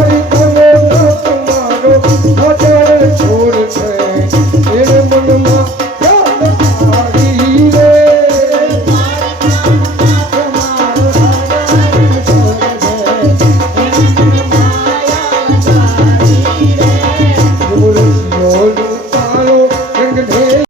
Thank you.